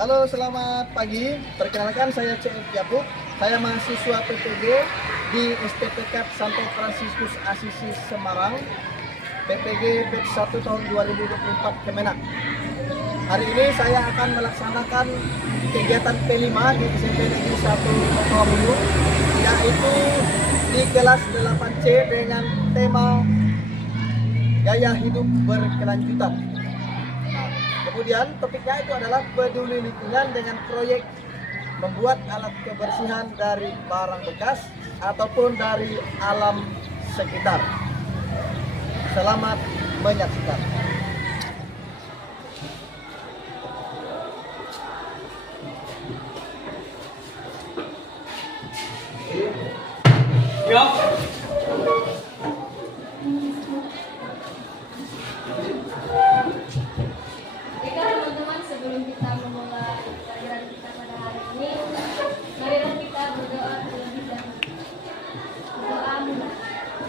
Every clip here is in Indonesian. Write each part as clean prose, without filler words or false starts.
Halo, selamat pagi. Perkenalkan, saya CF Yakub. Saya mahasiswa PPG di STPK Santo Fransiskus Asisi Semarang. PPG batch 1 tahun 2024 Kemenak. Hari ini saya akan melaksanakan kegiatan P5 di SMP Negeri 1 Bulu, yaitu di kelas 8C dengan tema gaya hidup berkelanjutan. Kemudian topiknya itu adalah peduli lingkungan dengan proyek membuat alat kebersihan dari barang bekas ataupun dari alam sekitar. Selamat menyaksikan. Teman-teman, sebelum kita memulai pelajaran kita pada hari ini, marilah kita berdoa terlebih dahulu. Berdoa mulai.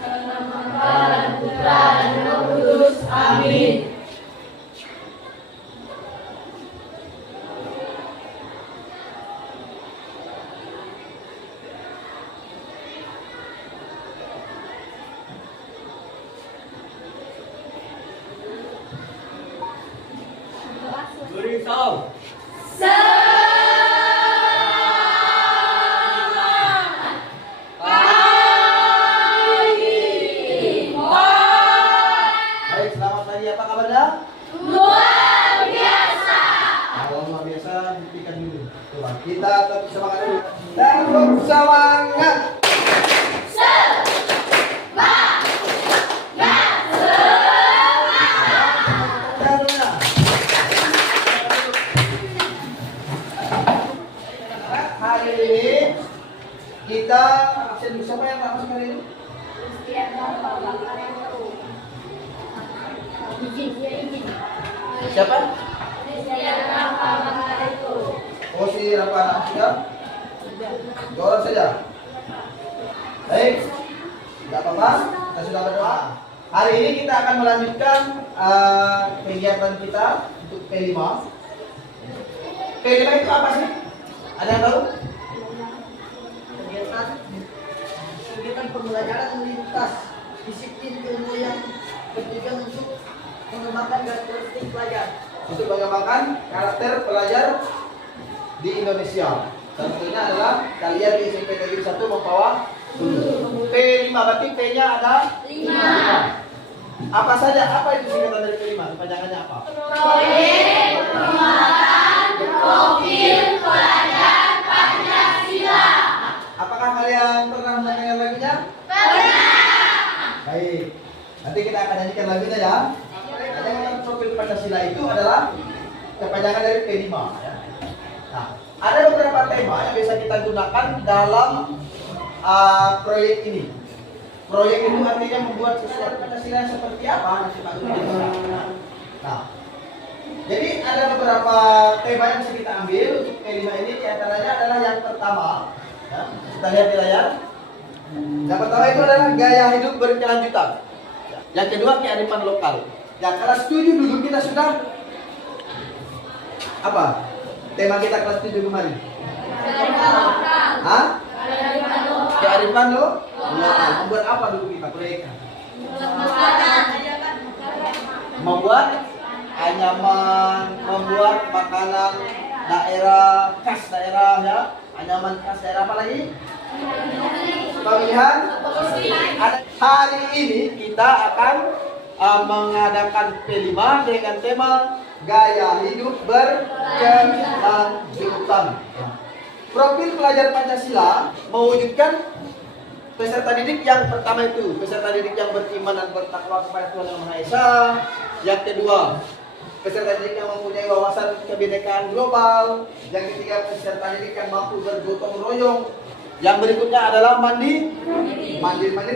Dalam nama Bapa dan Putra dan Roh Kudus. Amin. Risau. Baik, selamat pagi. Apa kabarnya? Luar biasa. Kalau luar biasa, hentikan dulu. Coba kita tetap semangat dulu. Tetap semangat. Hari ini kita absen siapa yang tak masuk hari ini? Siapa? Oh, si Rapana sudah? Dua orang saja. Baik, tidak apa-apa. Kita sudah berdoa. Hari ini kita akan melanjutkan kegiatan kita untuk P5. P5 itu apa sih? Ada yang tahu? Kegiatan pembelajaran lintas disiplin ilmu yang bertujuan untuk mengembangkan karakteristik pelajar. Untuk mengembangkan karakter pelajar di Indonesia. Tentunya adalah kalian di SMP Negeri 1 membawa P5, berarti P-nya ada 5. Apa saja? Apa itu singkatan dari P5? Kepanjangannya apa? Proyek penguatan profil pelajar Pancasila. Apakah kalian pernah mendengar lagunya? Pernah. Baik. Nanti kita akan nyanyikan lagunya ya. Kepanjangan profil Pancasila itu adalah kepanjangan dari P5 ya. Nah, ada beberapa tema yang bisa kita gunakan dalam proyek ini. Proyek itu artinya membuat sesuatu Pancasila seperti apa? Nanti Pak Guru jelaskan. Nah, jadi ada beberapa tema yang bisa kita ambil untuk P5 ini. Di antaranya adalah yang pertama, ya, kita lihat di layar. Yang pertama itu adalah gaya hidup berkelanjutan. Yang kedua kearifan lokal. Ya, kelas 7 dulu kita sudah apa? Tema kita kelas 7 kemarin. Hah? Kearifan lokal. Membuat apa dulu kita proyeknya? Membuat anyaman, membuat makanan daerah khas daerah ya. Anyaman khas daerah apa lagi? Pemilihan. Hari ini kita akan mengadakan P5 dengan tema gaya hidup berkelanjutan. Profil pelajar Pancasila mewujudkan peserta didik yang pertama itu peserta didik yang beriman dan bertakwa kepada Tuhan Yang Maha Esa. Yang kedua, peserta didik yang mempunyai wawasan kebinekaan global. Yang ketiga, peserta didik yang mampu bergotong royong. Yang berikutnya adalah mandiri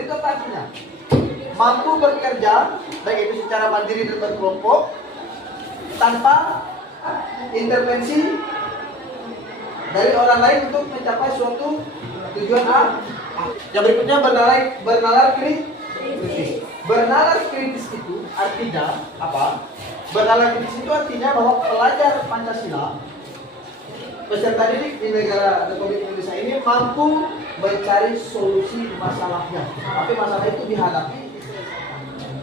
itu apa artinya? Mampu bekerja baik itu secara mandiri dan berkelompok tanpa intervensi dari orang lain untuk mencapai suatu tujuan A. Yang berikutnya bernalar kritis. Bernalar kritis itu artinya apa? Bernalar kritis itu artinya bahwa pelajar Pancasila peserta didik di negara Republik Indonesia ini mampu mencari solusi masalahnya. Tapi masalah itu dihadapi.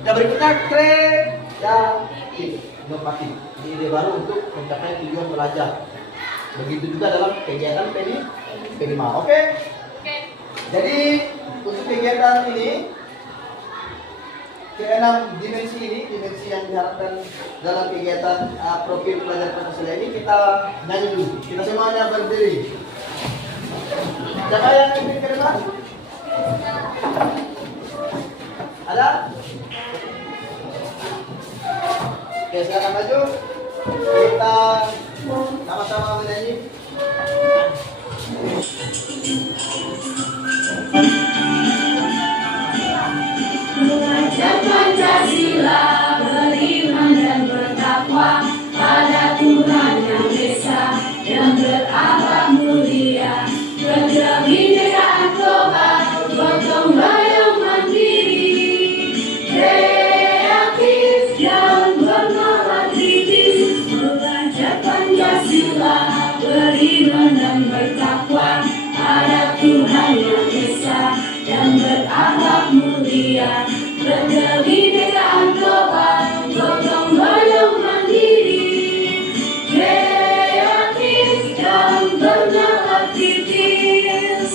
Yang berikutnya kreatif, inovatif, ide baru untuk mencapai tujuan belajar. Begitu juga dalam kegiatan P5. Oke? Jadi untuk kegiatan ini, keenam dimensi ini, dimensi yang diharapkan dalam kegiatan profil pelajar Pancasila ini, kita nyanyi dulu. Kita semuanya berdiri. Siapa yang ingin ke depan? Ada? Oke, silakan maju. Kita sama-sama menyanyi. Belajar Pancasila, beriman dan bertakwa pada Tuhan Yang Esa yang berakhlak mulia, berkebinekaan global, gotong royong mandiri, kreatif dan bernama kritis. Belajar Pancasila, beriman dan bertakwa pada Tuhan Yang Esa yang berakhlak mulia, berkebinekaan global, gotong royong mandiri, kreatif dan bernama kritis.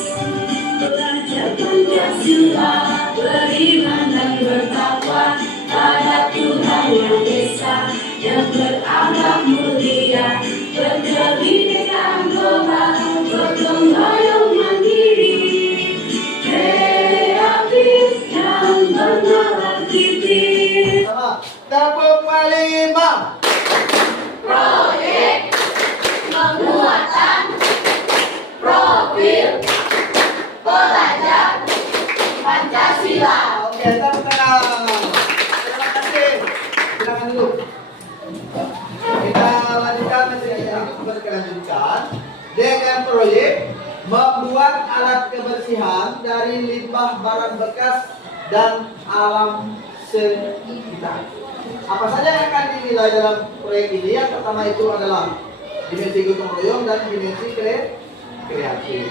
Belajar Pancasila, beriman dan bertakwa pada Tuhan Yang Esa yang berakhlak mulia, berkebinekaan global, gotong royong mandiri, kreatif dan bernama kritis. Sama. Tepuk paling lima. Proyek penguatan profil pelajar Pancasila. Oke, tepuk tangan. Terima kasih. Silakan dulu. Kita lanjutkan kegiatan itu berkelanjutan dengan proyek membuat alat kebersihan dari limbah barang bekas dan alam sekitar. Apa saja yang akan dinilai dalam proyek ini? Yang pertama itu adalah dimensi gotong royong dan dimensi kreatif.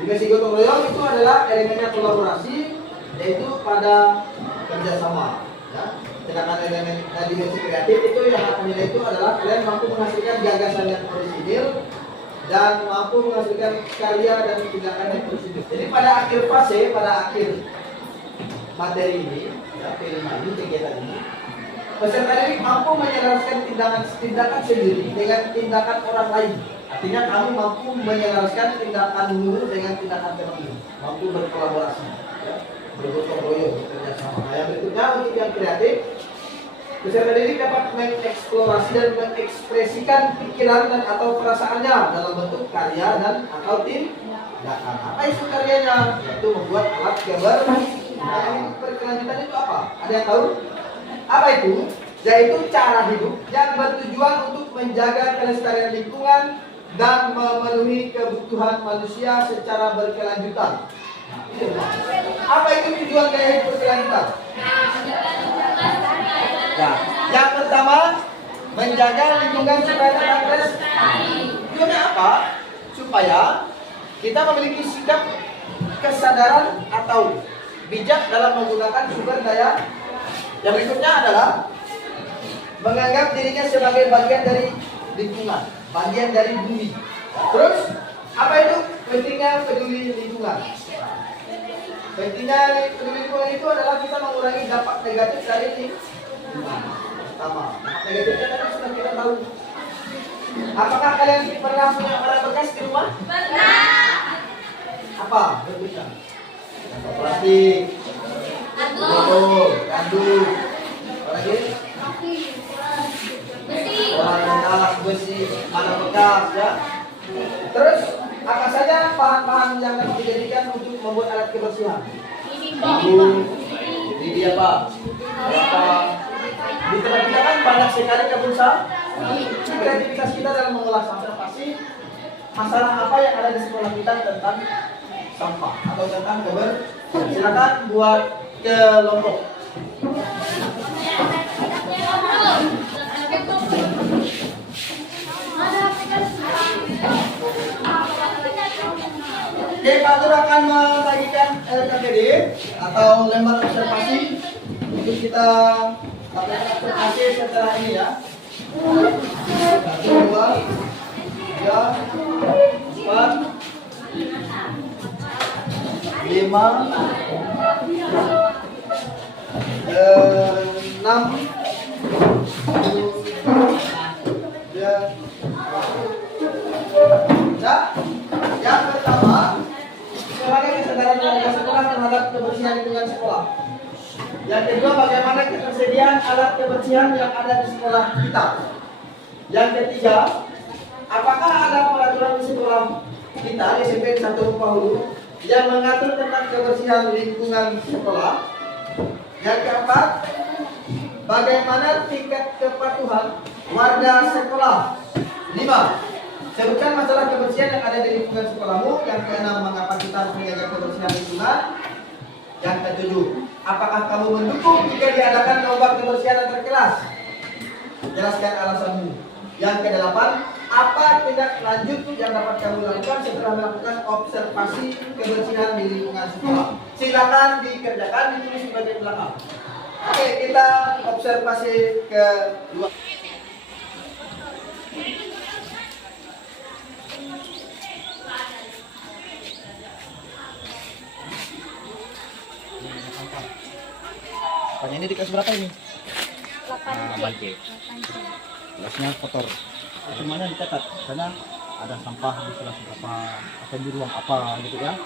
Dimensi gotong royong itu adalah elemennya kolaborasi, yaitu pada kerjasama. Ya. Sedangkan elemen dimensi kreatif itu yang akan dinilai itu adalah kalian mampu menghasilkan gagasan yang orisinil dan mampu menghasilkan karya dan tindakan yang orisinil. Jadi pada akhir fase, pada akhir materi ini, ya, P5 ini, kegiatan ini, peserta didik mampu menyelaraskan tindakan sendiri dengan tindakan orang lain. Artinya kami mampu menyelaraskan tindakanmu dengan tindakan temanmu, mampu berkolaborasi, ya, bergotong royong, bekerja sama. Nah, yang berikutnya untuk yang kreatif, peserta didik dapat mengeksplorasi dan mengekspresikan pikiran dan atau perasaannya dalam bentuk karya dan atau tindakan. Apa itu karyanya? Yaitu membuat alat gambar. Nah, berkelanjutan itu apa? Ada yang tahu? Apa itu? Yaitu cara hidup yang bertujuan untuk menjaga kelestarian lingkungan dan memenuhi kebutuhan manusia secara berkelanjutan. Apa itu tujuan gaya hidup berkelanjutan? Ya, yang pertama menjaga lingkungan supaya tetap lestari. Tujuannya apa? Supaya kita memiliki sikap kesadaran atau bijak dalam menggunakan sumber daya. Yang berikutnya adalah menganggap dirinya sebagai bagian dari lingkungan, bagian dari bumi. Terus apa itu pentingnya peduli lingkungan? Pentingnya peduli lingkungan itu adalah kita mengurangi dampak negatif dari lingkungan. Pertama, dampak negatifnya tadi sudah kita tahu. Apakah kalian pernah punya barang bekas di rumah? Pernah. Apa bentuknya? Plastik, botol, kandung, apa lagi? Barang bekas, besi, barang bekas, ya. Terus apa saja bahan-bahan yang dapat dijadikan untuk membuat alat kebersihan? Bambu, lidi apa? Apa? Di tempat kita kan banyak sekali kebun sampah. Kreativitas kita dalam mengolah sampah pasti masalah apa yang ada di sekolah kita tentang sampah atau tentang kebersihan. Silakan buat kelompok. Ada aplikasi. Oke, Pak Tur akan membagikan LKPD atau lembar observasi untuk kita observasi setelah ini ya. 1, 2, 3, 4, 5, 6, 7, ya. Yang pertama, bagaimana kesadaran warga sekolah terhadap kebersihan lingkungan sekolah. Yang kedua, bagaimana ketersediaan alat kebersihan yang ada di sekolah kita. Yang ketiga, apakah ada peraturan di sekolah kita di SMP 1 Pahulu yang mengatur tentang kebersihan lingkungan sekolah. Yang keempat, bagaimana tingkat kepatuhan warga sekolah. 5. Sebutkan masalah kebersihan yang ada di lingkungan sekolahmu. Yang keenam, mengapa kita harus menjaga kebersihan lingkungan. Yang ketujuh, apakah kamu mendukung jika diadakan lomba kebersihan antar kelas? Jelaskan alasanmu. Yang kedelapan, apa tindak lanjut yang dapat kamu lakukan setelah melakukan observasi kebersihan di lingkungan sekolah? Silakan dikerjakan, ditulis di bagian belakang. Oke, kita observasi kedua. Ini di kelas berapa ini? 8C. Kelasnya kotor. Semuanya dicatat. Karena ada sampah di kelas berapa atau di ruang apa gitu ya.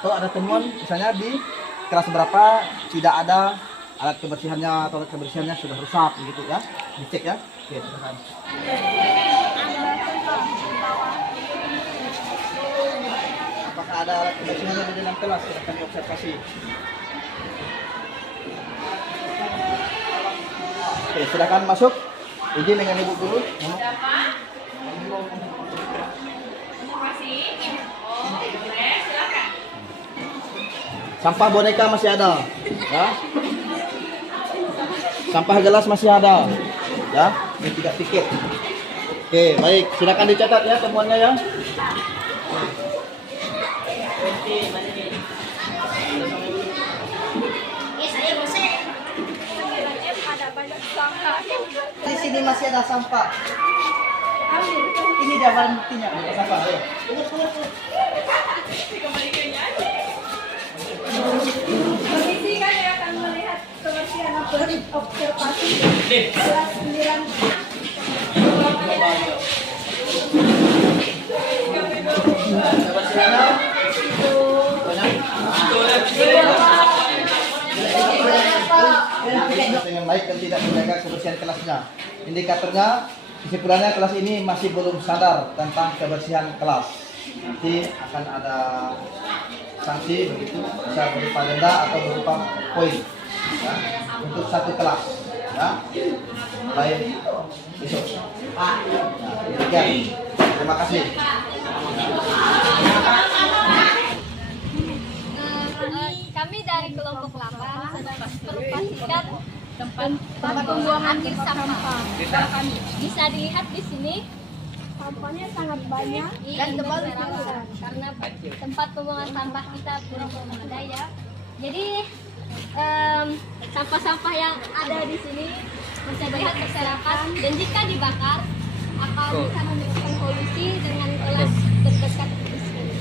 Atau ada temuan misalnya di kelas berapa tidak ada alat kebersihannya atau alat kebersihannya sudah rusak gitu ya. Dicek ya. Oke, silakan. Apakah ada alat kebersihannya di dalam kelas? Silakan observasi. Oke, silakan masuk. Izin dengan ibu dulu. Sampah boneka masih ada, ya. Sampah gelas masih ada, ya. Ini tidak tiket. Oke, baik. Silakan dicatat ya temuannya ya. Di sini masih ada sampah. Ini dia barang buktinya. Ada sampah. Ayo. Komisi kami akan melihat kebersihan observasi kelas 9. Dengan baik dan tidak menjaga kebersihan kelasnya. Indikatornya, kesimpulannya kelas ini masih belum sadar tentang kebersihan kelas. Nanti akan ada sanksi begitu, bisa berupa denda atau berupa poin ya, untuk satu kelas. Ya, baik besok. Nah, demikian. Terima kasih. Kami dari kelompok 8 sedang menginformasikan tempat pembuangan akhir sampah. Bisa dilihat di sini sampahnya sangat banyak dan tebal karena tempat pembuangan sampah kita kurang memadai ya. Jadi sampah-sampah yang ada di sini bisa dilihat berserakan dan jika dibakar akan bisa menyebabkan polusi dengan kelas terdekat di sini.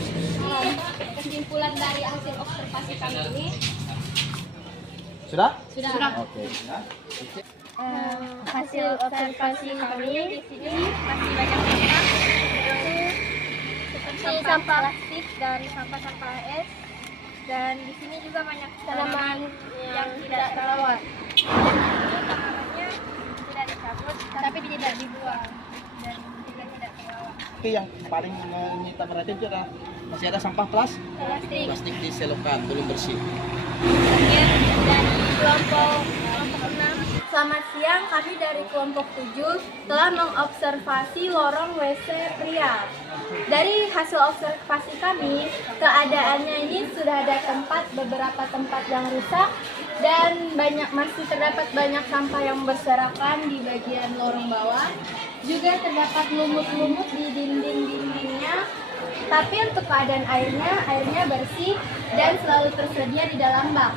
Kesimpulan dari hasil observasi kami ini Sudah? sudah. Oke. Ya. Hasil observasi kami di sini masih banyak sampah seperti sampah plastik dan sampah-sampah es, dan di sini juga banyak tanaman yang tidak terawat. Tanamannya tidak dicabut tapi tidak dibuang dan juga tidak terawat. Tapi yang paling menyita perhatian itu adalah masih ada sampah plastik di selokan belum bersih. Terakhir dari kelompok 6. Selamat siang, kami dari kelompok 7 telah mengobservasi lorong WC pria. Dari hasil observasi kami, keadaannya ini sudah ada beberapa tempat yang rusak dan masih terdapat banyak sampah yang berserakan di bagian lorong bawah. Juga terdapat lumut-lumut di dinding-dindingnya. Tapi untuk keadaan airnya bersih dan selalu tersedia di dalam bak.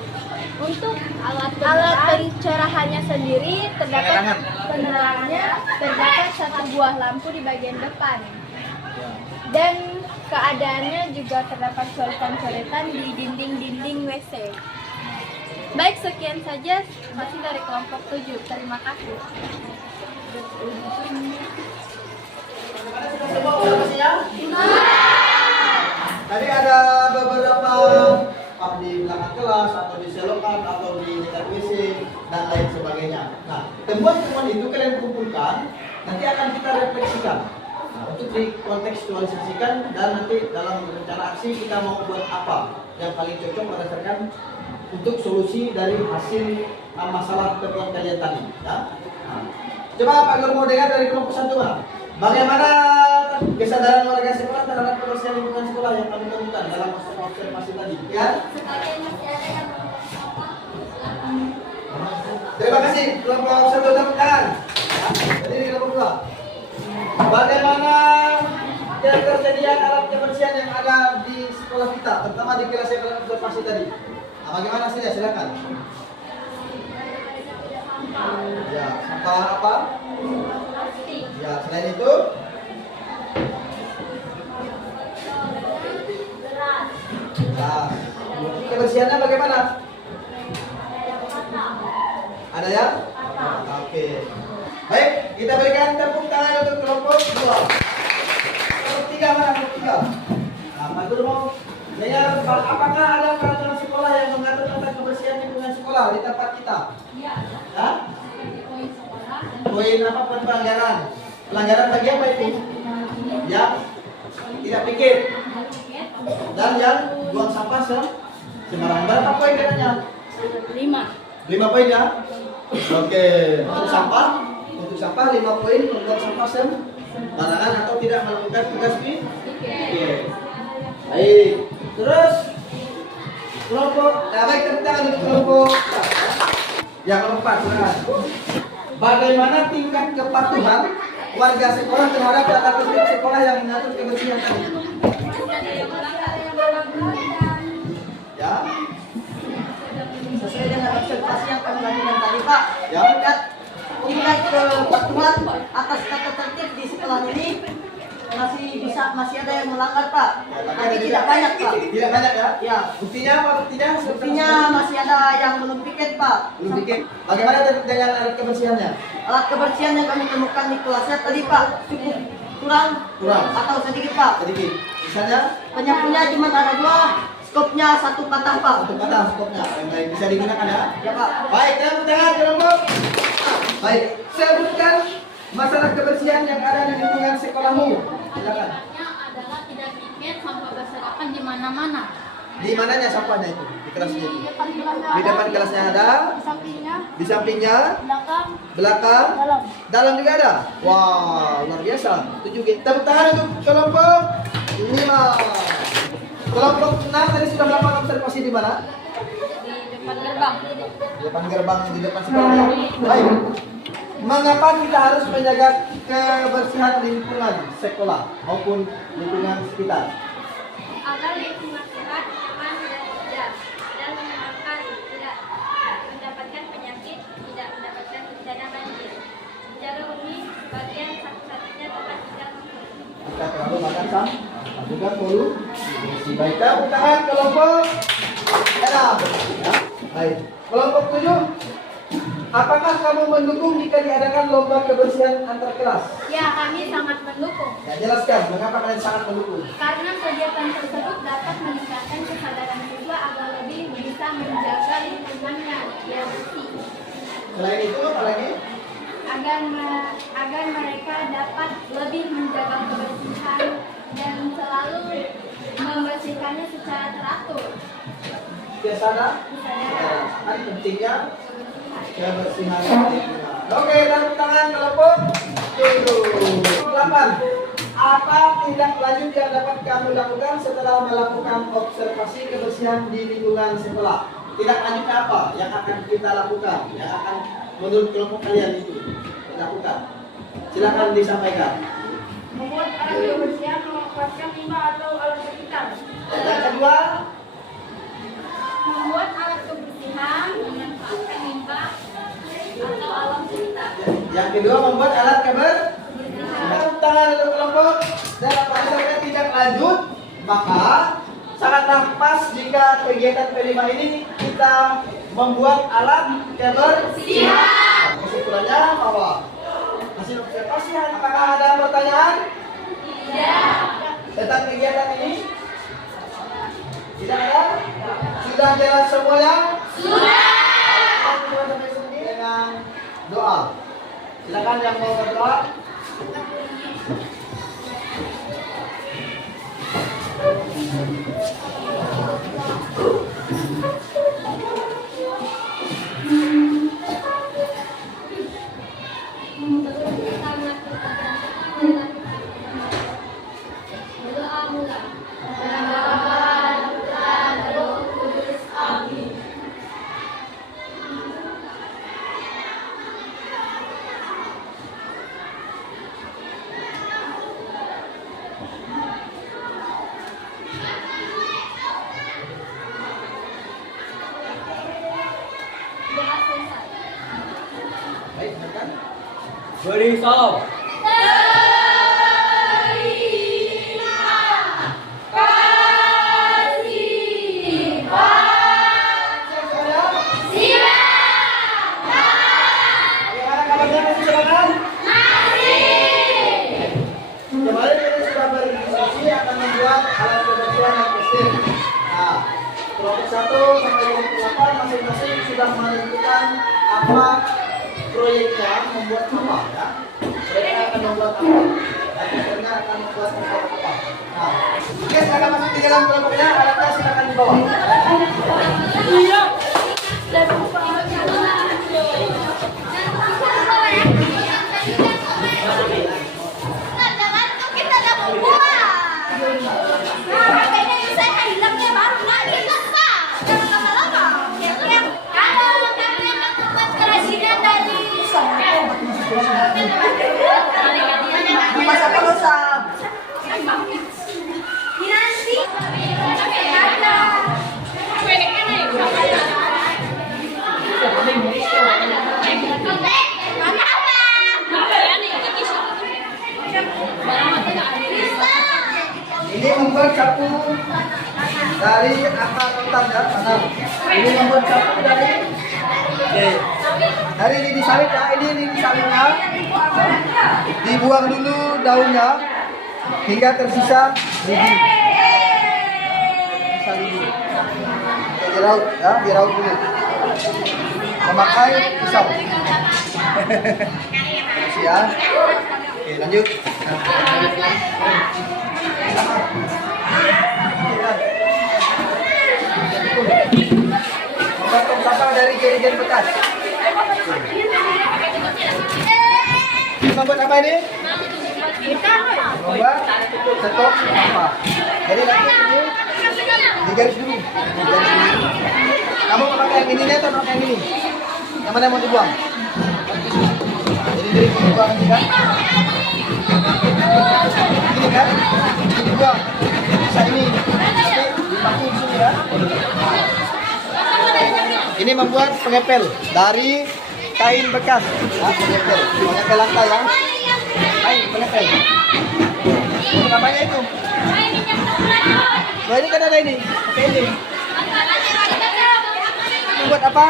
Untuk alat pencerahannya sendiri terdapat satu buah lampu di bagian depan. Dan keadaannya juga terdapat coretan-coretan di dinding-dinding WC. Baik, sekian saja masih dari kelompok 7. Terima kasih. Tadi ada beberapa di belakang kelas atau di selokan atau di dekat WC dan lain sebagainya. Nah, temuan-temuan itu kalian kumpulkan, nanti akan kita refleksikan. Nah, untuk dikontekstualisasikan dan nanti dalam rencana aksi kita mau buat apa yang paling cocok berdasarkan untuk solusi dari hasil masalah temuan kalian tadi. Ya? Nah, coba Pak Guru mau dengar dari kelompok 1 Pak. Bagaimana kesadaran warga sekolah terhadap kebersihan lingkungan sekolah yang kami temukan dalam observasi tadi? Ya? Terima kasih kelompok 1 tepuk tangan. Jadi kelompok 2. Bagaimana ketersediaan alat kebersihan yang ada di sekolah kita, terutama di kelas yang kalian observasi tadi? Nah, bagaimana hasilnya? Silakan. Ya, sampah apa? Ya, selain itu beras. Kebersihannya bagaimana? Ada ya? Oke. Baik, kita berikan tepuk tangan untuk kelompok 2. Kelompok 3 mana? Kelompok 3. Nah, Pak Guru mau dengar, apakah ada peraturan sekolah yang mengatur tentang kebersihan lingkungan sekolah di tempat kita? Iya, ada. Hah? Poin sekolah dan Poin apa? Poin pelanggaran. Pelanggaran bagi apa itu? Yang tidak pikir dan yang buang sampah sembarangan. Berapa poin katanya? 5. 5 poin ya? Oke. Untuk sampah 5 poin, membuang sampah sembarangan atau tidak melakukan tugas pikir. Baik. Terus kelompok, baik, tepuk tangan untuk kelompok yang keempat. Bagaimana tingkat kepatuhan warga sekolah terhadap tata tertib sekolah yang mengatur kebersihan tadi? Ya, Sesuai dengan observasi yang kami lakukan tadi Pak, Ya. tingkat kepatuhan atas tata tertib di sekolah ini masih ada yang melanggar Pak, tapi tidak banyak Pak. Tidak banyak ya? Ya, Buktinya apa? buktinya masih ada yang belum piket Pak. Belum bikin. Bagaimana dengan alat kebersihannya? Alat kebersihan yang kami temukan di kelasnya tadi Pak cukup kurang atau sedikit Pak. Sedikit. Misalnya Penyapunya cuma ada 2, skopnya 1 patah Pak. untuk kata stopnya yang baik bisa digunakan ya. Ya Pak. Baik, tepuk tangan kelompok. Baik, sebutkan masalah kebersihan yang ada di lingkungan sekolahmu. Silakan. adalah tidak piket sampah berserakan di mana-mana. Di mananya sampahnya itu? Di kelasnya itu. Depan kelasnya Di depan kelasnya ada, di sampingnya, belakang, dalam juga ada. Wah, luar biasa. 7 gitu. Tepuk tangan untuk kelompok 5. Kelompok 6 tadi sudah melakukan observasi di mana? Di depan gerbang. Di depan gerbang, di depan sekolah. Baik. Mengapa kita harus menjaga kebersihan lingkungan sekolah maupun lingkungan sekitar? Agar lingkungan sehat, aman dan hijau, dan menyenangkan, tidak mendapatkan penyakit, tidak mendapatkan bencana banjir. Secara umum, bagian satu-satunya tempat tinggal Kita terlalu makan sampah juga polusi. Baik, tepuk tangan kelompok 6. Ya, baik. Kelompok 7. Apakah kamu mendukung jika diadakan lomba kebersihan antar kelas? Ya, kami sangat mendukung. Ya, jelaskan mengapa kalian sangat mendukung. Karena kegiatan tersebut dapat meningkatkan kesadaran siswa agar lebih bisa menjaga lingkungannya yang bersih. Selain itu, apa lagi? Agar mereka dapat lebih menjaga kebersihan dan selalu membersihkannya secara teratur. Biasanya, kan pentingnya kebersihan lingkungan. Oke, tepuk tangan kelompok 8. Apa tindak lanjut yang dapat kamu lakukan setelah melakukan observasi kebersihan di lingkungan sekolah? Tindak lanjutnya apa yang akan kita lakukan? Yang akan menurut kelompok kalian itu dilakukan? Silakan disampaikan. Membuat alat kebersihan memanfaatkan limbah atau alat sekitar. Yang kedua, Membuat alat kebersihan memanfaatkan limbah atau alam sekitar. yang kedua membuat alat tepuk tangan untuk kelompok. Dan apabila saya tidak lanjut, maka sangatlah pas jika kegiatan kelima ini kita membuat alat kebersihan. Kesimpulannya bahwa hasil observasi, apakah ada pertanyaan? Tidak. Tentang kegiatan ini? Tidak ada? Sudah jelas semuanya? Sudah. Sampai sini dengan doa. Silakan yang mau berdoa. Berdoa mulai. Doa selesai. Baik, silakan. Beri salam. Bagaimana kabarnya, masih semangat? Kemarin kita sudah berdiskusi akan membuat alat kebersihan yang bersih. Nah, kelompok 1 sampai kelompok 8 masing-masing sudah menentukan apa proyeknya, membuat apa ya. Mereka akan membuat apa. Dan mereka akan membuat apa. Nah, oke, silakan masuk di dalam kelompoknya, alatnya silakan dibawa. Masa perlu sa Ini membuat sapu dari akar tanda tanam. Ini membuat sapu dari lidi sawit ya. Ini lidi sawitnya dibuang dulu daunnya hingga tersisa lidi. Tersisa lidi. Oke, diraut ya, diraut dulu. Memakai pisau. Terus ya. Oke, lanjut. Memotong sampah dari jerigen bekas. Ini membuat apa ini? Membuat stok sampah. Jadi nanti ini digaris dulu. Digaris dulu. Kamu mau pakai yang ini atau pakai yang ini? Yang mana mau dibuang? Jadi dari dibuang ini kan? Ini kan? Ini dibuang. Bisa ini. Nanti dipakai di sini ya. Ini membuat pengepel dari kain bekas. Nah, pengepel. Pengepel lantai ya. Kain pengepel. Untuk apanya itu? Nah, ini kan ada ini. Pakai ini. Membuat apa?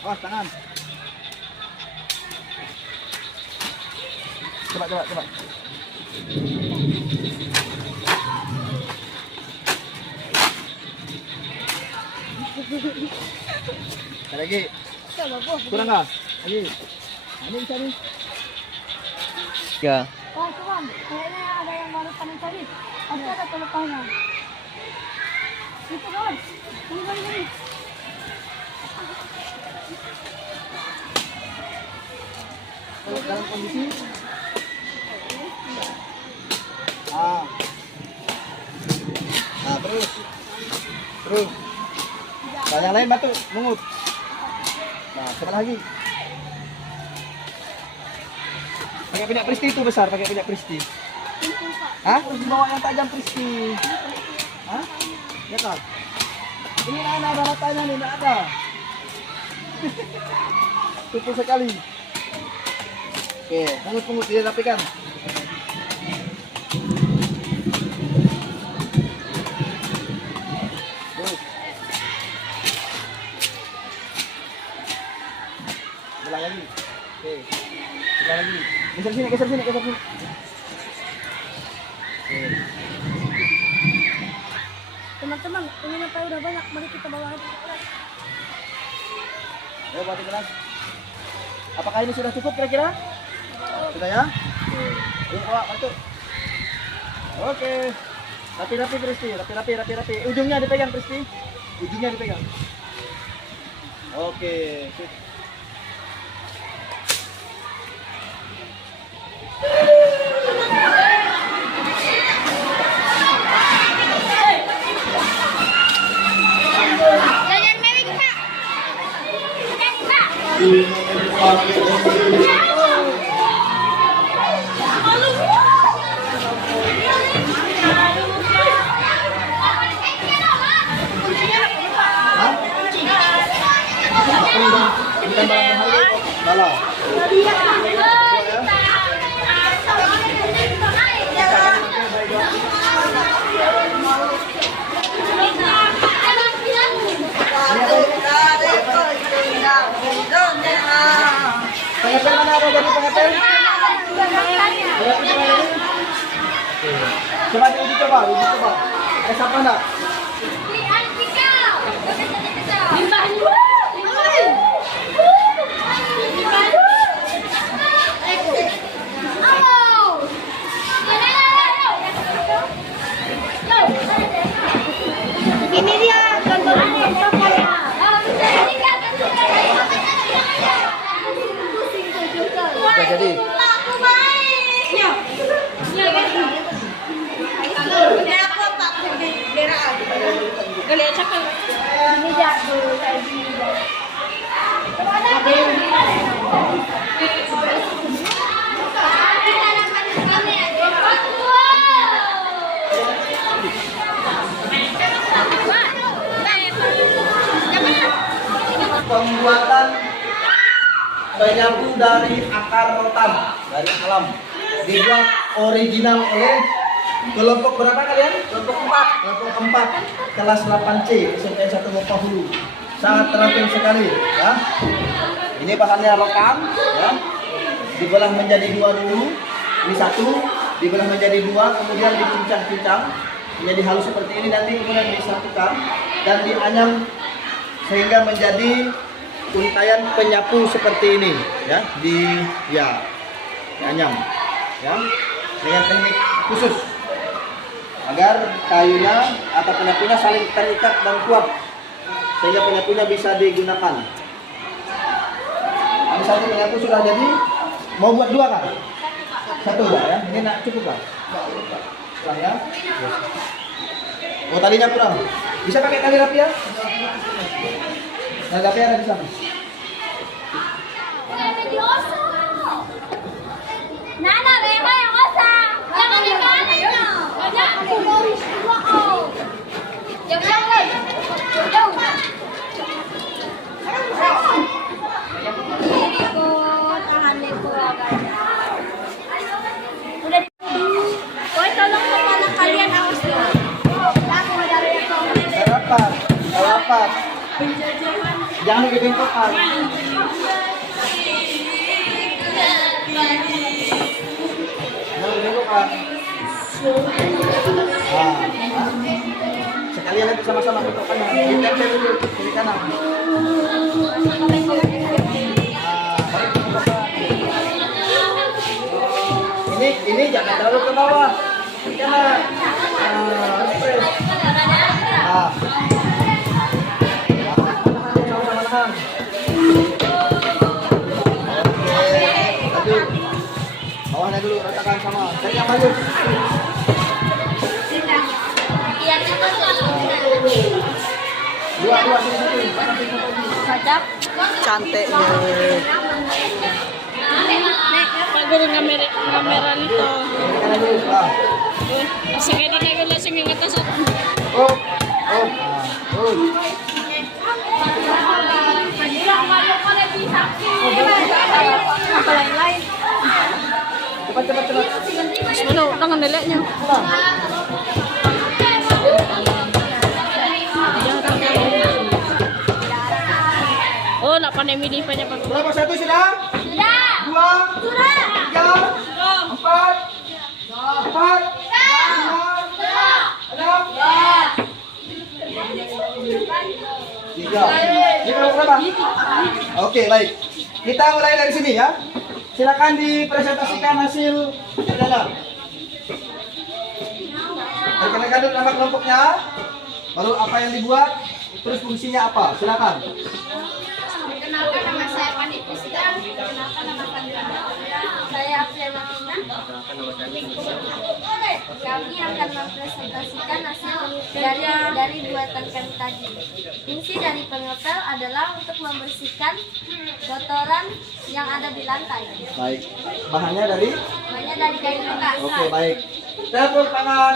Awas tangan. Coba. Lagi. Kurang nggak? Lagi. Ini bisa nih. Ya. Wah, cuman kayaknya ada yang baru panen tadi. Ada pelepahnya. Itu kawan. Ini. Kalau dalam kondisi ah. Nah, terus. Nah, yang lain batu, mungut. Nah, coba lagi. Pakai minyak Pristi itu besar, pakai minyak Pristi. Hah? Terus bawa yang tajam Pristi. Hah? Ya kan? Ini ada ratanya nih, nggak ada. Tumpul sekali. Oke, pungut dia rapikan. Belah lagi. Oke. Belah lagi. Geser sini. Oke. Teman-teman, ini apa udah banyak, mari kita bawa aja. Ayo buat keras. Apakah ini sudah cukup kira-kira? Sudah ya? Oke. Ayo bawa bantu. Oke. Rapi Pristi, rapi. Ujungnya dipegang Pristi. Ujungnya dipegang. Oke. Sip. Jangan mewek, Pak. Jangan, Pak. Bukan barang berharga. Balau. Pengepel mana ada jadi pengepel? Coba diuji coba. Siapa nak? Ini dia contohnya ya. Sudah jadi. Ini jago tadi. Pembuatan penyapu dari akar rotan dari alam dibuat original oleh kelompok berapa kalian? Kelompok 4 kelas 8C SMP 1 Hulu. Sangat terampil sekali ya. Ini bahannya rotan ya. Dibelah menjadi 2 dulu. Ini 1 dibelah menjadi 2 kemudian dicincang-cincang menjadi halus seperti ini, nanti kemudian disatukan dan dianyam sehingga menjadi untayan penyapu seperti ini ya, dianyam ya dengan teknik khusus agar kayunya atau penyapunya saling terikat dan kuat sehingga penyapunya bisa digunakan. Ini satu penyapu sudah jadi, mau buat 2 kan? 1 enggak ya? Ini nak cukup kan? Setelah ya. Oh talinya kurang. Bisa pakai tali rapi ya? Tali rapi ada di sana. Nana, beba yang osa. Jangan dibalik. Banyak. Wow. Jangan. Jauh. Ini ko tahan ko agad. Udah di. Boy, tolong kepala kalian awas dulu. Aku dari aku. Rapat. Jangan dibengkokkan. Jangan dibengkokkan. Sekalian nanti sama-sama bengkokkannya. Ditempel dulu kiri kanan. Ini ini jangan terlalu ke bawah. Karena refresh. Nah. Nahan. Oke, lanjut. Bawahnya dulu ratakan sama. Cari yang maju. Dua sini. Sajak. Cantiknya. Pak Guru kamera nito. Sige di na gula sige ngatas. Oh. Apa lain-lain? Cepat. Ano, tangan nilainya. Oh, nak pandai milih banyak Pak. Berapa satu sudah? Sudah. Dua. Sudah. Tiga. Empat. Enam. Tiga. Ini berapa? Oke, baik. Kita mulai dari sini ya. Silakan dipresentasikan hasil dalam. Perkenalkan dulu nama kelompoknya. Lalu apa yang dibuat, terus fungsinya apa? Silakan. Perkenalkan nama saya Pani Prisca. Perkenalkan nama saya Afriana Tina. Kami akan mempresentasikan hasil dari buatan kami tadi. Fungsi dari pengepel adalah untuk membersihkan kotoran yang ada di lantai. Baik. Bahannya dari? Banyak dari kain bekas. Oke, baik. Tepuk tangan.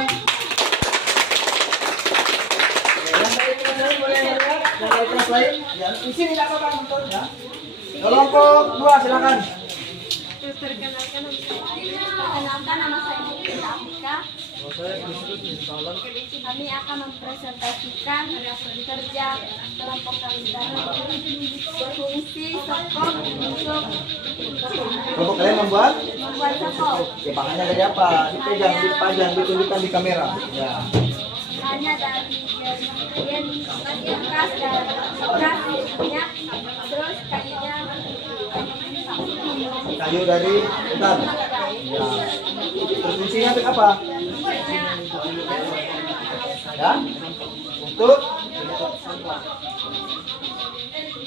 Yang dari kelas boleh melihat? Yang dari kelas lain? Ya, di sini tidak apa-apa nonton ya. Kelompok 2 silakan. Perkenalkan nama saya Nita Afika. Kami akan mempresentasikan kerja kelompok kami berfungsi sokong untuk Kelompok kalian membuat? sokong. Ya, bahannya dari apa? Dipegang, dipajang, ditunjukkan di kamera. Ya. Hanya dari bagian bekas dan bekas minyak, terus kayunya Kayu dari hutan. Ya. Terus fungsinya untuk apa? Ya.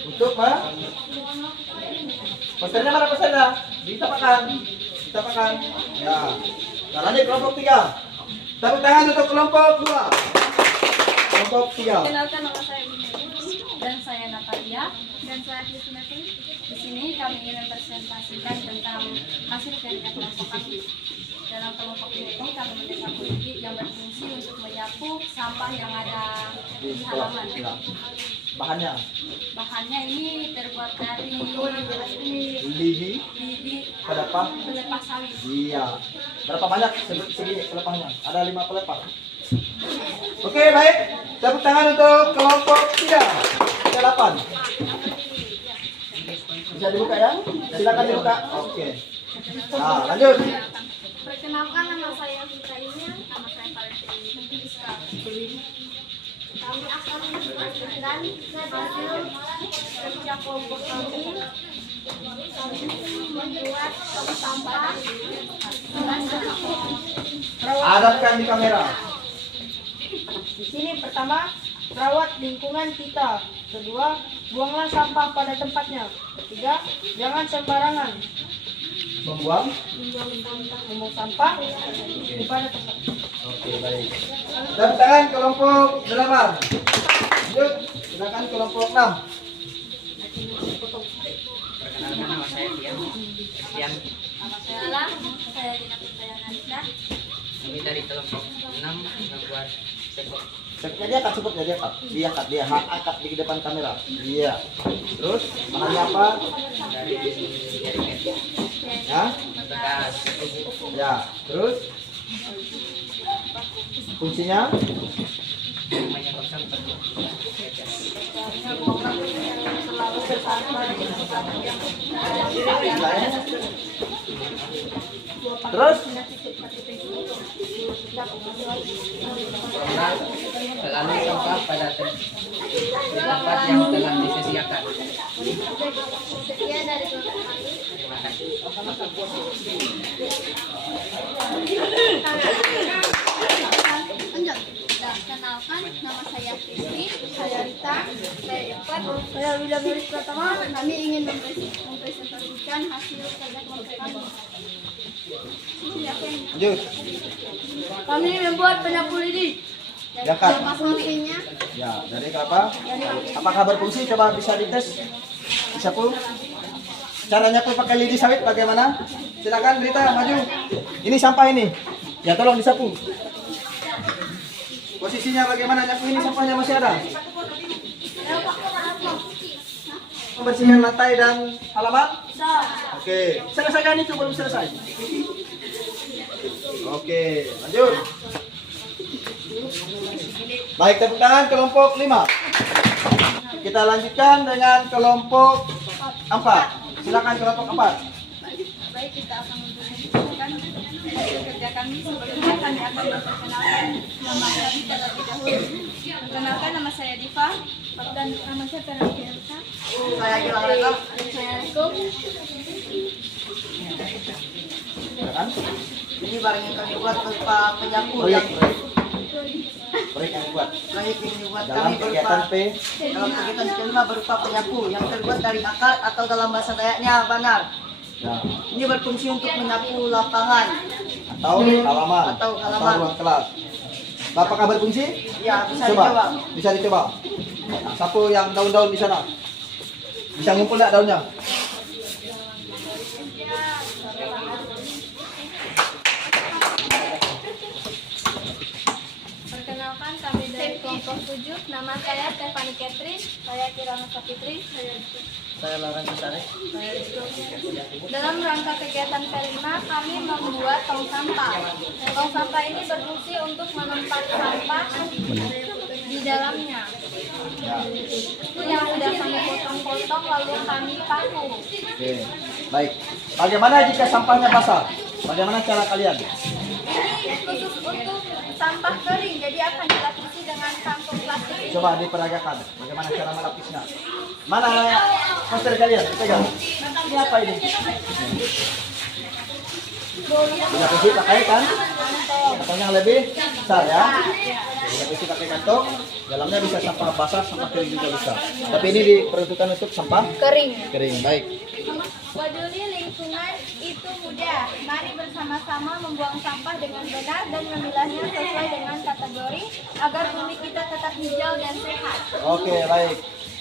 Untuk apa? Pesernya mana pesernya? Ditapakan. Ya. Nah, lanjut kelompok 3. Tepuk tangan untuk kelompok 2. Kelompok 3. Perkenalkan nama saya dan saya Natalia dan saya Krisnati. Di sini kami ingin mempresentasikan tentang hasil kerja kelompok kami. Dalam kelompok ini kami mendesak kunci yang berfungsi untuk menyapu sampah yang ada di halaman. Ya. Bahannya Bahannya ini terbuat dari lidi, pelepah. pelepah sawit. Iya. Berapa banyak segini pelepahnya? Ada 5 pelepah. Oke, baik. Tepuk tangan untuk kelompok 3. Ada 8. Bisa dibuka ya? Silakan dibuka. Oke. Nah, lanjut. Perkenalkan nama saya Vita Inya, nama saya Prisca. Kami akan mempresentasikan hasil kerja kelompok kami membuat tong sampah. Hadapkan di kamera. Di sini pertama, rawat lingkungan kita. Kedua, buanglah sampah pada tempatnya. Ketiga, jangan sembarangan Membuang. membuang sampah di pada tempat. Oke, baik. Tepuk tangan kelompok 8. Lanjut. Silakan kelompok 6. Perkenalkan nama saya Dian. Nama saya Alam, saya Dina Putraya Narita. Kami dari kelompok 6 membuat sekop. Seknya dia angkat, cukupnya dia angkat. Dia angkat di depan kamera. Iya. Terus bahannya apa? Dari jaringan Ya. bekas. Ya. Terus fungsinya? Menyangkut sampah. Terus Selalu sampah pada tempat yang telah disediakan. Sekian dari kelompok kami. Terima kasih. Kenalkan, nama saya Fitri, saya Rita, saya Irfan, saya William Nuris Pratama. Kami ingin mempresentasikan hasil kerja kelompok kami. Lanjut. Kami membuat penyapu lidi. Diangkat. Fungsinya Ya, dari kelapa. Apakah berfungsi? Coba bisa dites. Disapu. Caranya pun pakai lidi sawit bagaimana? Silakan Rita maju. Ini sampah ini. Ya tolong disapu. Posisinya bagaimana? Nyapu ini sampahnya masih ada. Pembersihan lantai dan halaman. Oke. Selesaikan itu belum selesai. Oke, lanjut. Baik, tepuk tangan kelompok 5. Kita lanjutkan dengan kelompok 4. Silakan kelompok 4. baik kita akan mempresentasikan hasil kerja kami. Sebelumnya kami akan memperkenalkan nama kami terlebih dahulu. Perkenalkan, nama saya Diva dan nama saya Fernanda. Saya Gilang Reka. Saya Kum. Silakan. Ini barang yang kami buat berupa penyapu Proyek, yang proyek yang dibuat proyek ini buat dalam kami kegiatan berupa dalam kegiatan kelima berupa penyapu yang terbuat dari akar atau dalam bahasa Dayaknya banar. Ya. Ini berfungsi untuk menyapu lapangan. Atau halaman Atau halaman. ruang kelas. Apakah berfungsi? Ya, bisa Coba, dicoba. bisa dicoba. Nah, sapu yang daun-daun di sana. Bisa ngumpul nggak daunnya? Perkenalkan, kami dari kelompok 7. Nama saya Stefani Catherine, saya Kirana Sapitri, Saya larang mencari. dalam rangka kegiatan kelima, kami membuat tong sampah. Tong sampah ini berfungsi untuk menempat sampah di dalamnya. Itu yang sudah kami potong-potong lalu kami paku. Oke, baik. Bagaimana jika sampahnya basah? Bagaimana cara kalian? Ini khusus untuk sampah kering, jadi akan dilapisi dengan kantong plastik ini. Coba diperagakan. Bagaimana cara melapisnya? Mana poster kalian? Pegang. Ini apa ini? Dilapisi pakai kan? Kantong yang lebih besar ya. Dilapisi pakai kantong. Dalamnya bisa sampah basah, sampah kering juga bisa. Tapi ini diperuntukkan untuk sampah Kering. kering. Baik. Peduli lingkungan itu mudah. Mari bersama-sama membuang sampah dengan benar dan memilahnya sesuai dengan kategori agar bumi kita tetap hijau dan sehat. Oke, baik.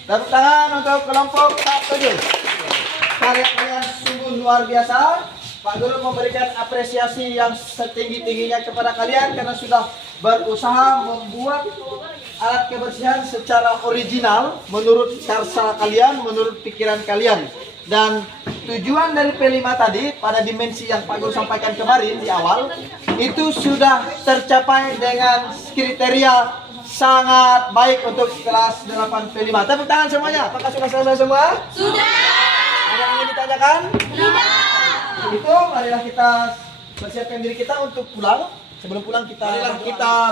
Tepuk tangan untuk kelompok 7. Karya kalian sungguh luar biasa. Pak Guru memberikan apresiasi yang setinggi-tingginya kepada kalian karena sudah berusaha membuat alat kebersihan secara original menurut karsa kalian, menurut pikiran kalian. Dan tujuan dari P5 tadi pada dimensi yang Pak Guru sampaikan kemarin di awal itu sudah tercapai dengan kriteria sangat baik untuk kelas 8 P5. Tepuk tangan semuanya. Apakah sudah selesai semua? Sudah. Ada yang ingin ditanyakan? Itu marilah kita persiapkan diri kita untuk pulang. Sebelum pulang kita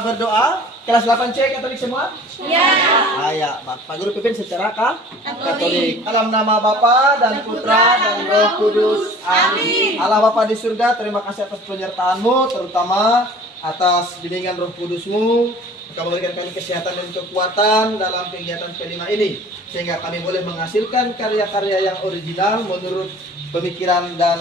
berdoa. Kelas 8C Katolik semua? Ya. Ya, Pak Guru pimpin secara Katolik. Dalam nama Bapa dan Putra dan Roh Kudus. Amin. Allah Bapa di surga, terima kasih atas penyertaan-Mu, terutama atas bimbingan Roh Kudus-Mu. Engkau memberikan kami kesehatan dan kekuatan dalam kegiatan kelima ini, sehingga kami boleh menghasilkan karya-karya yang original menurut pemikiran dan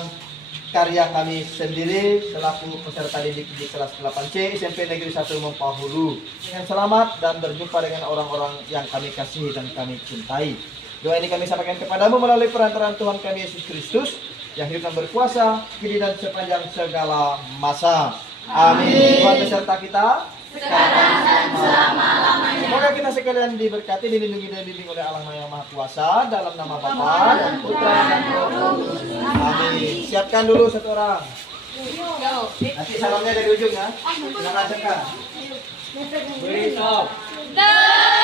karya kami sendiri selaku peserta didik di kelas 8C SMP Negeri 1 Mempahulu. Dengan selamat dan berjumpa dengan orang-orang yang kami kasihi dan kami cintai. Doa ini kami sampaikan kepadamu melalui perantaraan Tuhan kami Yesus Kristus yang hidup dan berkuasa kini dan sepanjang segala masa. Amin. Tuhan beserta kita sekarang dan selama-lamanya. Semoga kita sekalian diberkati, dilindungi dan dibimbing oleh Allah yang Maha Kuasa dalam nama Bapa dan Putra dan Roh Kudus. Amin. Siapkan dulu satu orang. Nanti salamnya dari ujung ya. Silakan siapkan. Dah.